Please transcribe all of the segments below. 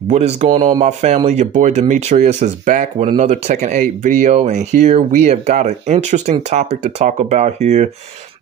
What is going on, my family? Your boy Demetrius is back with another Tekken 8 video, and here we have got an interesting topic to talk about here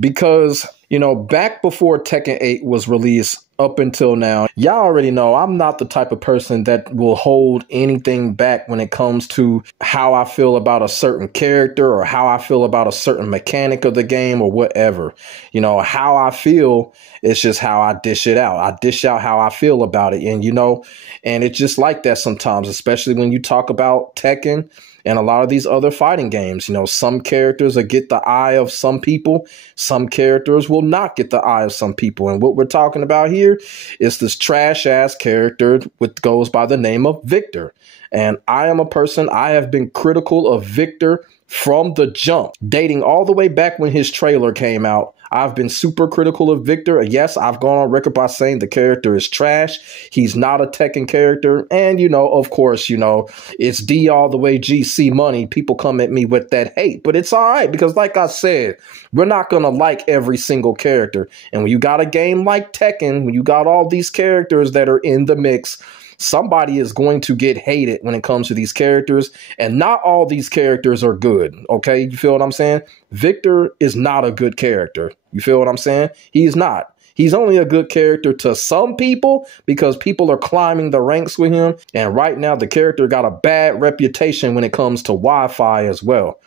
because, you know, back before Tekken 8 was released up until now, y'all already know I'm not the type of person that will hold anything back when it comes to how I feel about a certain character or how I feel about a certain mechanic of the game or whatever. You know, how I feel is just how I dish it out. I dish out how I feel about it. And, you know, and it's just like that sometimes, especially when you talk about Tekken and a lot of these other fighting games. You know, some characters will get the eye of some people. Some characters will not get the eye of some people. And what we're talking about here is this trash ass character which goes by the name of Victor. And I am a person, I have been critical of Victor from the jump, dating all the way back when his trailer came out. I've been super critical of Victor. Yes, I've gone on record by saying the character is trash. He's not a Tekken character. And, you know, of course, you know, it's D all the way GC money. People come at me with that hate, but it's all right because like I said, we're not going to like every single character. And when you got a game like Tekken, when you got all these characters that are in the mix, somebody is going to get hated when it comes to these characters, and not all these characters are good. Okay, you feel what I'm saying? Victor is not a good character. You feel what I'm saying? He's not. He's only a good character to some people because people are climbing the ranks with him. And right now, the character got a bad reputation when it comes to Wi-Fi as well.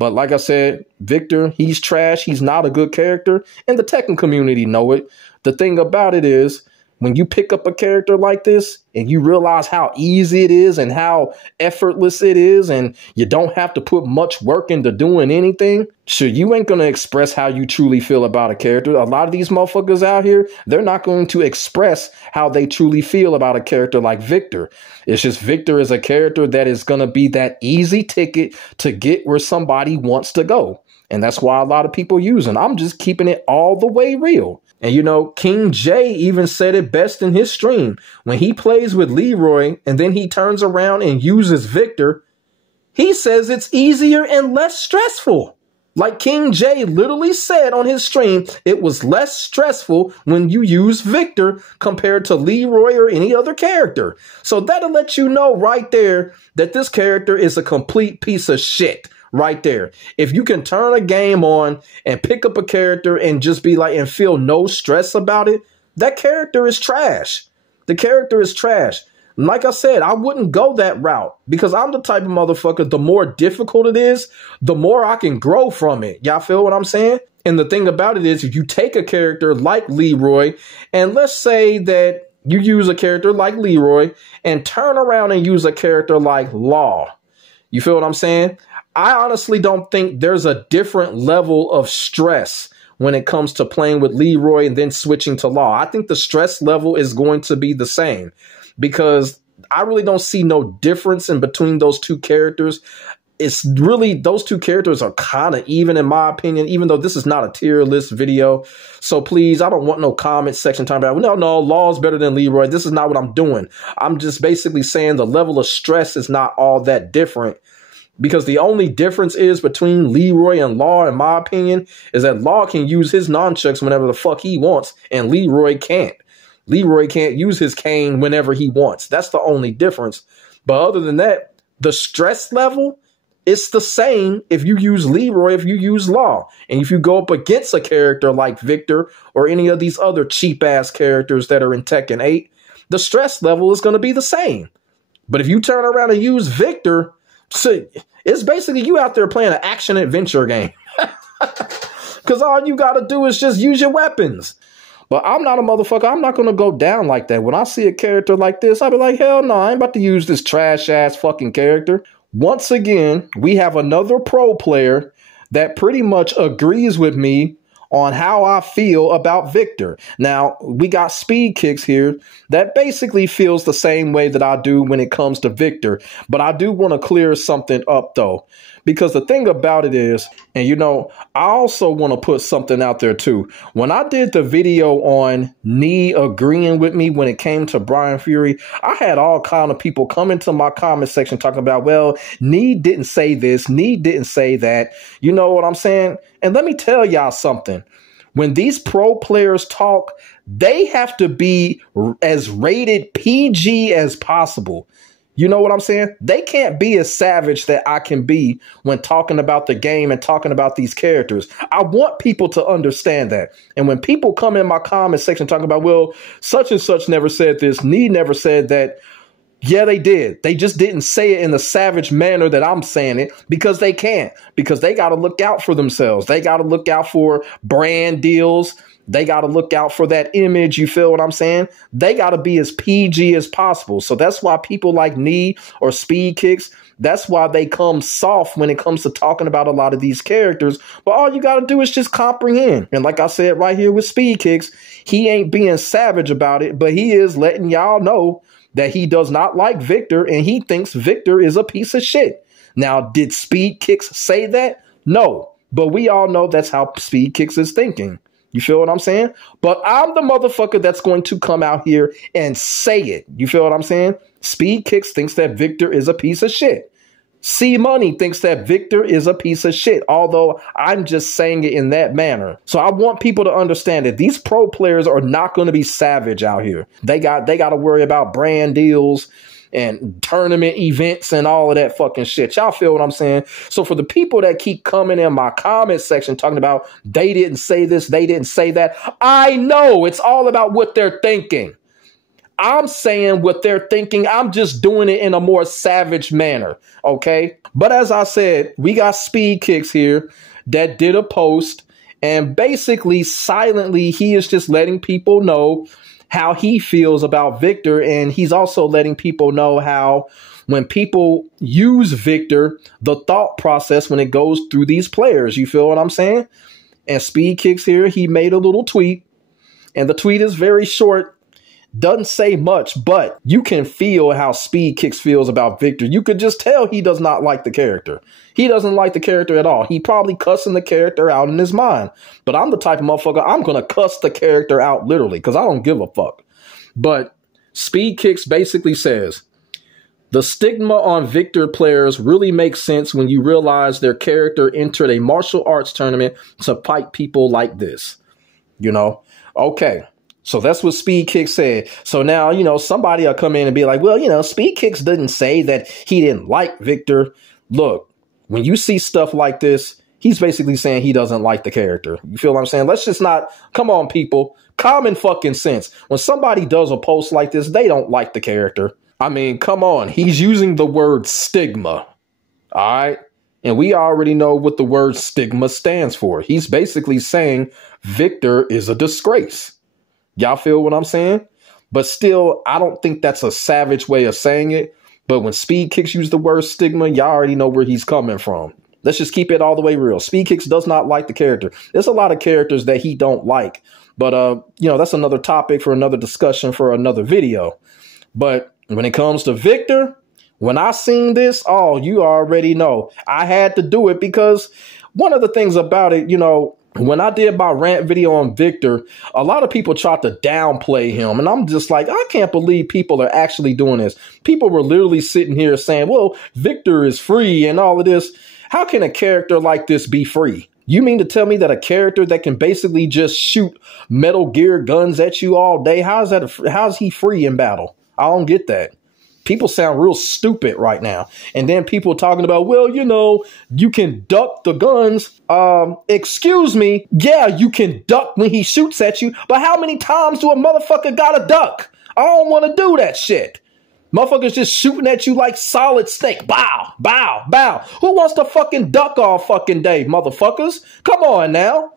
But like I said, Victor, he's trash. He's not a good character. And the Tekken community know it. The thing about it is, when you pick up a character like this and you realize how easy it is and how effortless it is, and you don't have to put much work into doing anything, sure, you ain't going to express how you truly feel about a character. A lot of these motherfuckers out here, they're not going to express how they truly feel about a character like Victor. It's just Victor is a character that is going to be that easy ticket to get where somebody wants to go. And that's why a lot of people use him. I'm just keeping it all the way real. And, you know, King J even said it best in his stream. When he plays with Leroy and then he turns around and uses Victor, he says it's easier and less stressful. Like King J literally said on his stream, it was less stressful when you use Victor compared to Leroy or any other character. So that'll let you know right there that this character is a complete piece of shit. Right there. If you can turn a game on and pick up a character and just be like and feel no stress about it, that character is trash. The character is trash. Like I said, I wouldn't go that route because I'm the type of motherfucker, the more difficult it is, the more I can grow from it. Y'all feel what I'm saying? And the thing about it is, if you take a character like Leroy, and let's say that you use a character like Leroy and turn around and use a character like Law. You feel what I'm saying? I honestly don't think there's a different level of stress when it comes to playing with Leroy and then switching to Law. I think the stress level is going to be the same because I really don't see no difference in between those two characters. It's really, those two characters are kind of even in my opinion, even though this is not a tier list video. So please, I don't want no comment section talking about, no, Law's better than Leroy. This is not what I'm doing. I'm just basically saying the level of stress is not all that different. Because the only difference is between Leroy and Law, in my opinion, is that Law can use his nunchucks whenever the fuck he wants, and Leroy can't. Leroy can't use his cane whenever he wants. That's the only difference. But other than that, the stress level, it's the same if you use Leroy, if you use Law. And if you go up against a character like Victor or any of these other cheap-ass characters that are in Tekken 8, the stress level is going to be the same. But if you turn around and use Victor, so it's basically you out there playing an action adventure game because all you got to do is just use your weapons. But I'm not a motherfucker. I'm not going to go down like that. When I see a character like this, I'll be like, hell no, I ain't about to use this trash ass fucking character. Once again, we have another pro player that pretty much agrees with me on how I feel about Victor. Now, we got SpeedKicks here that basically feels the same way that I do when it comes to Victor. But I do want to clear something up, though. Because the thing about it is, and you know, I also want to put something out there too. When I did the video on Nee agreeing with me when it came to Brian Fury, I had all kind of people come into my comment section talking about, well, Nee didn't say this, Nee didn't say that. You know what I'm saying? And let me tell y'all something. When these pro players talk, they have to be as rated PG as possible. You know what I'm saying? They can't be as savage that I can be when talking about the game and talking about these characters. I want people to understand that. And when people come in my comment section talking about, well, such and such never said this, Need never said that. Yeah, they did. They just didn't say it in the savage manner that I'm saying it because they can't, because they got to look out for themselves. They got to look out for brand deals. They got to look out for that image. You feel what I'm saying? They got to be as PG as possible. So that's why people like Knee or SpeedKicks, that's why they come soft when it comes to talking about a lot of these characters. But all you got to do is just comprehend. And like I said right here with SpeedKicks, he ain't being savage about it, but he is letting y'all know that he does not like Victor and he thinks Victor is a piece of shit. Now, did SpeedKicks say that? No, but we all know that's how SpeedKicks is thinking. You feel what I'm saying? But I'm the motherfucker that's going to come out here and say it. You feel what I'm saying? SpeedKicks thinks that Victor is a piece of shit. C Money thinks that Victor is a piece of shit, although I'm just saying it in that manner. So I want people to understand that these pro players are not going to be savage out here. They got to worry about brand deals and tournament events and all of that fucking shit. Y'all feel what I'm saying? So for the people that keep coming in my comment section talking about they didn't say this, they didn't say that, I know it's all about what they're thinking. I'm saying what they're thinking. I'm just doing it in a more savage manner. Okay. But as I said, we got SpeedKicks here that did a post, and basically silently, he is just letting people know how he feels about Victor. And he's also letting people know how when people use Victor, the thought process when it goes through these players. You feel what I'm saying? And SpeedKicks here, he made a little tweet, and the tweet is very short. Doesn't say much, but you can feel how SpeedKicks feels about Victor. You could just tell he does not like the character. He doesn't like the character at all. He probably cussing the character out in his mind. But I'm the type of motherfucker, I'm going to cuss the character out literally because I don't give a fuck. But SpeedKicks basically says, the stigma on Victor players really makes sense when you realize their character entered a martial arts tournament to fight people like this. You know? Okay. So that's what SpeedKicks said. So now, you know, somebody will come in and be like, well, you know, SpeedKicks didn't say that he didn't like Victor. Look, when you see stuff like this, he's basically saying he doesn't like the character. You feel what I'm saying? Let's just not, come on, people. Common fucking sense. When somebody does a post like this, they don't like the character. I mean, come on. He's using the word stigma. All right. And we already know what the word stigma stands for. He's basically saying Victor is a disgrace. Y'all feel what I'm saying? But still, I don't think that's a savage way of saying it. But when SpeedKicks use the word stigma, y'all already know where he's coming from. Let's just keep it all the way real. SpeedKicks does not like the character. There's a lot of characters that he don't like. But, you know, that's another topic for another discussion for another video. But when it comes to Victor, when I seen this, oh, you already know. I had to do it because one of the things about it, you know, when I did my rant video on Victor, a lot of people tried to downplay him. And I'm just like, I can't believe people are actually doing this. People were literally sitting here saying, well, Victor is free and all of this. How can a character like this be free? You mean to tell me that a character that can basically just shoot Metal Gear guns at you all day, how's he free in battle? I don't get that. People sound real stupid right now. And then people talking about, well, you know, you can duck the guns. Excuse me. Yeah, you can duck when he shoots at you. But how many times do a motherfucker gotta duck? I don't want to do that shit. Motherfuckers just shooting at you like Solid Snake. Bow, bow, bow. Who wants to fucking duck all fucking day, motherfuckers? Come on now.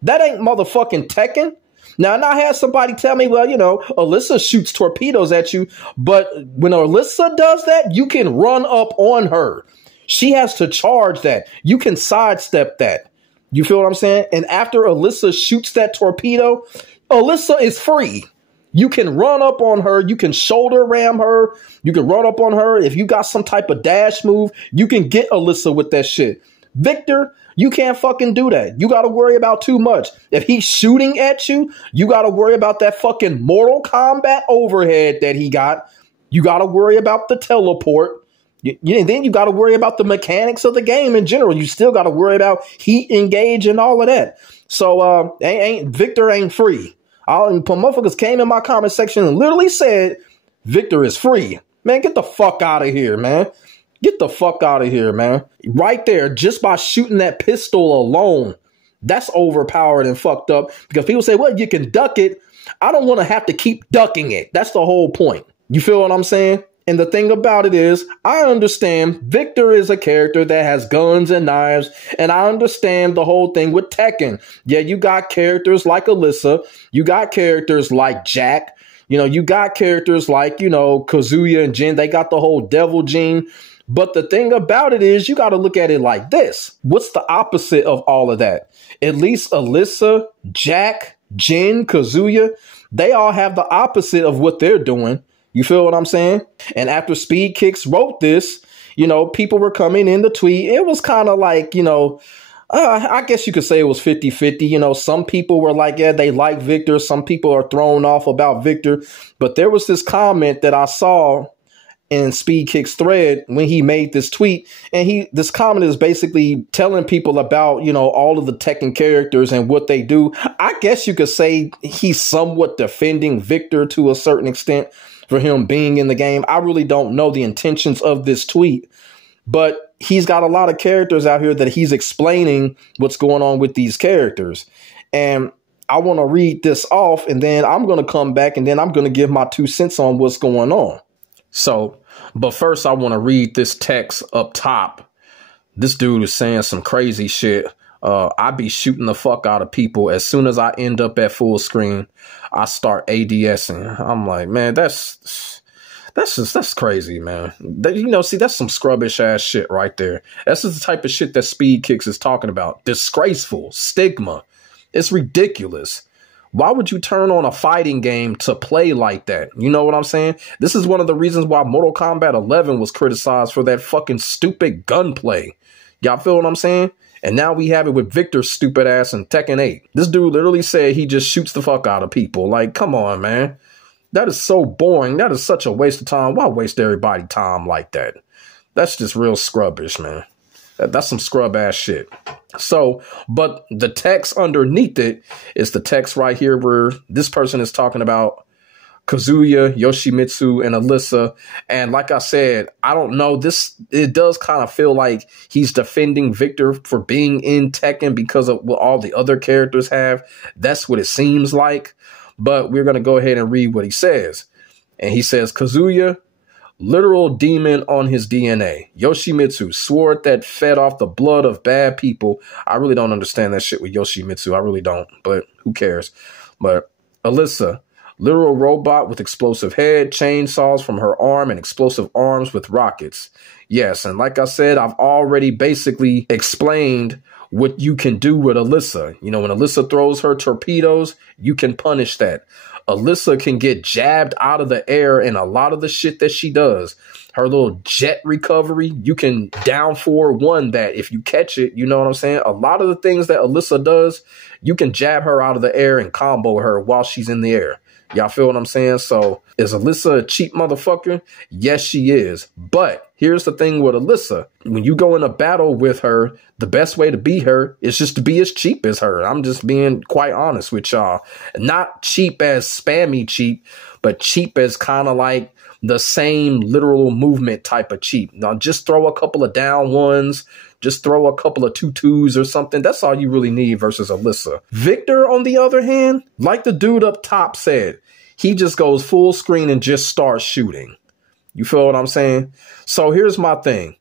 That ain't motherfucking Tekken. Now, and I had somebody tell me, well, you know, Alyssa shoots torpedoes at you, but when Alyssa does that, you can run up on her. She has to charge that. You can sidestep that. You feel what I'm saying? And after Alyssa shoots that torpedo, Alyssa is free. You can run up on her. You can shoulder ram her. You can run up on her. If you got some type of dash move, you can get Alyssa with that shit. Victor, you can't fucking do that. You got to worry about too much. If he's shooting at you, you got to worry about that fucking Mortal Kombat overhead that he got. You got to worry about the teleport. And then you got to worry about the mechanics of the game in general. You still got to worry about heat engage and all of that. So Victor ain't free. Motherfuckers came in my comment section and literally said, Victor is free. Man, get the fuck out of here, man. Get the fuck out of here, man. Right there, just by shooting that pistol alone, that's overpowered and fucked up. Because people say, well, you can duck it. I don't want to have to keep ducking it. That's the whole point. You feel what I'm saying? And the thing about it is, I understand Victor is a character that has guns and knives, and I understand the whole thing with Tekken. Yeah, you got characters like Alyssa, you got characters like Jack, you got characters like, Kazuya and Jin, they got the whole devil gene. But the thing about it is, you got to look at it like this. What's the opposite of all of that? At least Alyssa, Jack, Jin, Kazuya, they all have the opposite of what they're doing. You feel what I'm saying? And after SpeedKicks wrote this, people were coming in the tweet. It was kind of like, I guess you could say it was 50-50. Some people were like, yeah, they like Victor. Some people are thrown off about Victor. But there was this comment that I saw in SpeedKicks thread when he made this tweet. And this comment is basically telling people about, all of the Tekken characters and what they do. I guess you could say he's somewhat defending Victor to a certain extent for him being in the game. I really don't know the intentions of this tweet, but he's got a lot of characters out here that he's explaining what's going on with these characters. And I want to read this off, and then I'm going to come back, and then I'm going to give my 2 cents on what's going on. So, but first I want to read this text up top. This dude is saying some crazy shit. I be shooting the fuck out of people. As soon as I end up at full screen, I start ADSing. I'm like, man, that's crazy, man. See, that's some scrubbish ass shit right there. That's the type of shit that SpeedKicks is talking about. Disgraceful, stigma. It's ridiculous. Why would you turn on a fighting game to play like that? You know what I'm saying? This is one of the reasons why Mortal Kombat 11 was criticized for that fucking stupid gunplay. Y'all feel what I'm saying? And now we have it with Victor's stupid ass in Tekken 8. This dude literally said he just shoots the fuck out of people. Like, come on, man. That is so boring. That is such a waste of time. Why waste everybody's time like that? That's just real scrubbish, man. That's some scrub ass shit. So, but the text underneath it is the text right here where this person is talking about Kazuya, Yoshimitsu, and Alyssa. And like I said, I don't know. It does kind of feel like he's defending Victor for being in Tekken because of what all the other characters have. That's what it seems like. But we're going to go ahead and read what he says. And he says, Kazuya, literal demon on his DNA. Yoshimitsu, sword that fed off the blood of bad people. I really don't understand that shit with Yoshimitsu. I really don't. But who cares? But Alyssa, literal robot with explosive head, chainsaws from her arm, and explosive arms with rockets. Yes, and like I said, I've already basically explained what you can do with Alyssa. When Alyssa throws her torpedoes, you can punish that. Alyssa can get jabbed out of the air in a lot of the shit that she does. Her little jet recovery, you can down 4-1 that if you catch it, you know what I'm saying? A lot of the things that Alyssa does, you can jab her out of the air and combo her while she's in the air. Y'all feel what I'm saying? So is Alyssa a cheap motherfucker? Yes, she is. But here's the thing with Alyssa. When you go in a battle with her, the best way to beat her is just to be as cheap as her. I'm just being quite honest with y'all. Not cheap as spammy cheap, but cheap as kind of like the same literal movement type of cheap. Now just throw a couple of down ones. Just throw a couple of 2-2s or something. That's all you really need versus Alyssa. Victor, on the other hand, like the dude up top said, he just goes full screen and just starts shooting. You feel what I'm saying? So here's my thing.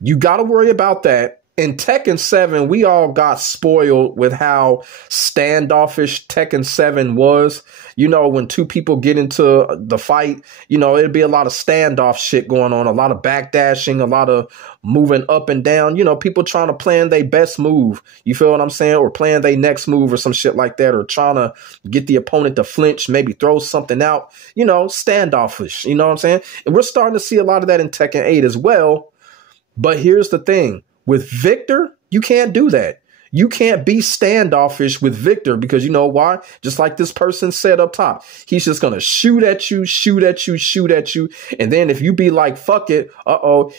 You got to worry about that. In Tekken 7, we all got spoiled with how standoffish Tekken 7 was. When two people get into the fight, it'd be a lot of standoff shit going on, a lot of backdashing, a lot of moving up and down, people trying to plan their best move. You feel what I'm saying? Or plan their next move or some shit like that, or trying to get the opponent to flinch, maybe throw something out, standoffish. You know what I'm saying? And we're starting to see a lot of that in Tekken 8 as well. But here's the thing. With Victor, you can't do that. You can't be standoffish with Victor because you know why? Just like this person said up top, he's just going to shoot at you, shoot at you, shoot at you. And then if you be like, fuck it,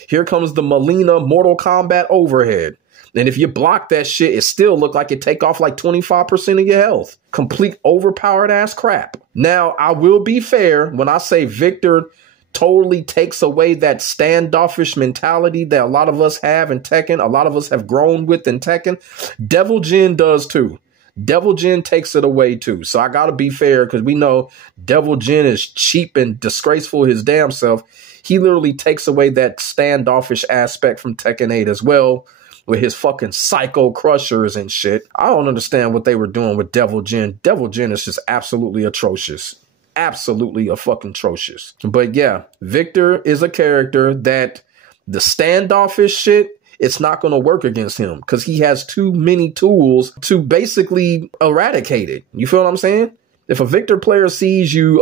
here comes the Melina Mortal Kombat overhead. And if you block that shit, it still look like it take off like 25% of your health. Complete overpowered ass crap. Now, I will be fair when I say Victor totally takes away that standoffish mentality that a lot of us have in Tekken. A lot of us have grown with in Tekken. Devil Jin does too. Devil Jin takes it away too. So I got to be fair because we know Devil Jin is cheap and disgraceful his damn self. He literally takes away that standoffish aspect from Tekken 8 as well with his fucking psycho crushers and shit. I don't understand what they were doing with Devil Jin. Devil Jin is just absolutely atrocious. Absolutely a fucking atrocious. But yeah, Victor is a character that the standoffish shit, it's not going to work against him because he has too many tools to basically eradicate it. You feel what I'm saying? If a Victor player sees you,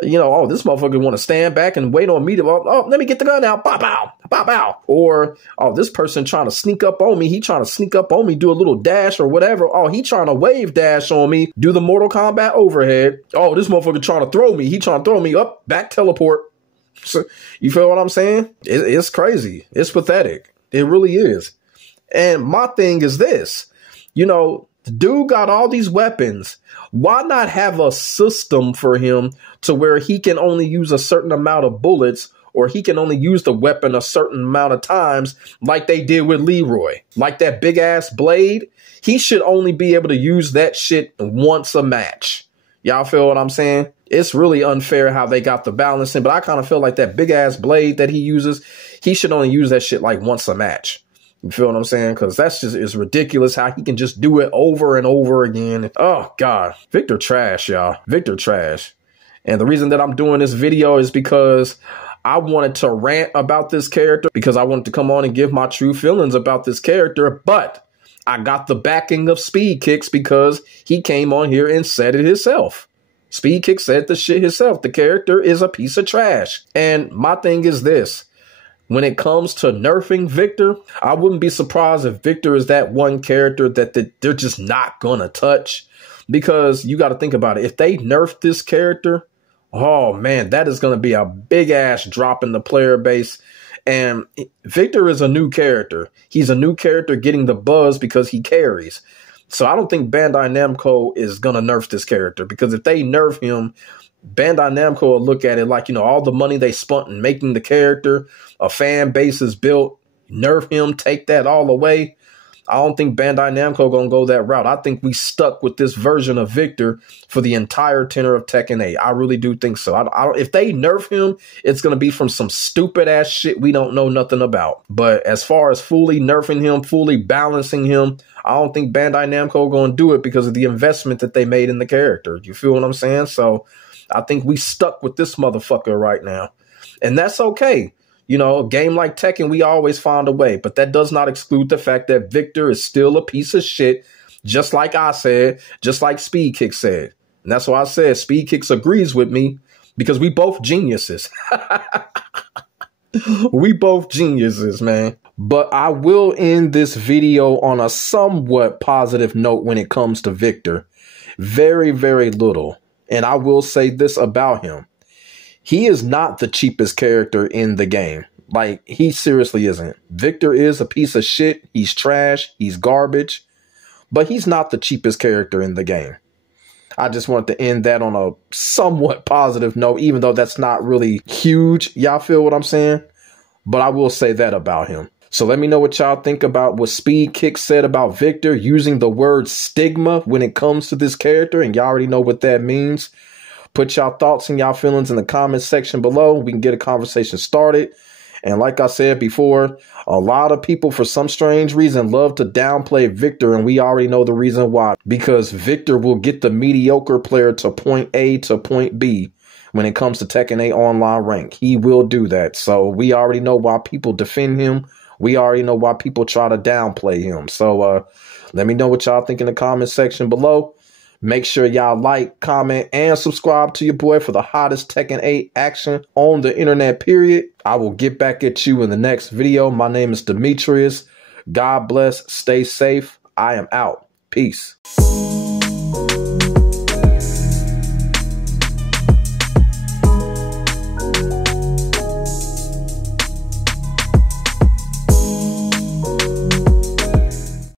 this motherfucker want to stand back and wait on me to, let me get the gun out, pop out, pop out. Or, this person trying to sneak up on me. He trying to sneak up on me, do a little dash or whatever. Oh, he trying to wave dash on me, do the Mortal Kombat overhead. Oh, this motherfucker trying to throw me. He trying to throw me up, back teleport. So, you feel what I'm saying? It's crazy. It's pathetic. It really is. And my thing is this, the dude got all these weapons. Why not have a system for him to where he can only use a certain amount of bullets or he can only use the weapon a certain amount of times like they did with Leroy? Like that big ass blade, he should only be able to use that shit once a match. Y'all feel what I'm saying? It's really unfair how they got the balance in, but I kind of feel like that big ass blade that he uses, he should only use that shit like once a match. You feel what I'm saying? Because that's just, it's ridiculous how he can just do it over and over again. Oh, God. Victor trash, y'all. Victor trash. And the reason that I'm doing this video is because I wanted to rant about this character, because I wanted to come on and give my true feelings about this character. But I got the backing of SpeedKicks because he came on here and said it himself. SpeedKicks said the shit himself. The character is a piece of trash. And my thing is this. When it comes to nerfing Victor, I wouldn't be surprised if Victor is that one character that they're just not going to touch, because you got to think about it. If they nerf this character, oh, man, that is going to be a big ass drop in the player base. And Victor is a new character. He's a new character getting the buzz because he carries. So I don't think Bandai Namco is going to nerf this character, because if they nerf him, Bandai Namco will look at it like, all the money they spent in making the character, a fan base is built, nerf him, take that all away. I don't think Bandai Namco going to go that route. I think we stuck with this version of Victor for the entire tenor of Tekken 8. I really do think so. If they nerf him, it's going to be from some stupid ass shit we don't know nothing about. But as far as fully nerfing him, fully balancing him, I don't think Bandai Namco going to do it because of the investment that they made in the character. You feel what I'm saying? So I think we stuck with this motherfucker right now. And that's okay. A game like Tekken, we always find a way. But that does not exclude the fact that Victor is still a piece of shit, just like I said, just like SpeedKicks said. And that's why I said SpeedKicks agrees with me, because we both geniuses. We both geniuses, man. But I will end this video on a somewhat positive note when it comes to Victor. Very, very little. And I will say this about him. He is not the cheapest character in the game. Like, he seriously isn't. Victor is a piece of shit. He's trash. He's garbage. But he's not the cheapest character in the game. I just wanted to end that on a somewhat positive note, even though that's not really huge. Y'all feel what I'm saying? But I will say that about him. So let me know what y'all think about what SpeedKicks said about Victor using the word stigma when it comes to this character. And y'all already know what that means. Put y'all thoughts and y'all feelings in the comment section below. We can get a conversation started. And like I said before, a lot of people, for some strange reason, love to downplay Victor. And we already know the reason why. Because Victor will get the mediocre player to point A to point B when it comes to Tekken 8 online rank. He will do that. So we already know why people defend him. We already know why people try to downplay him. So let me know what y'all think in the comment section below. Make sure y'all like, comment, and subscribe to your boy for the hottest Tekken 8 action on the internet, period. I will get back at you in the next video. My name is Demetrius. God bless. Stay safe. I am out. Peace.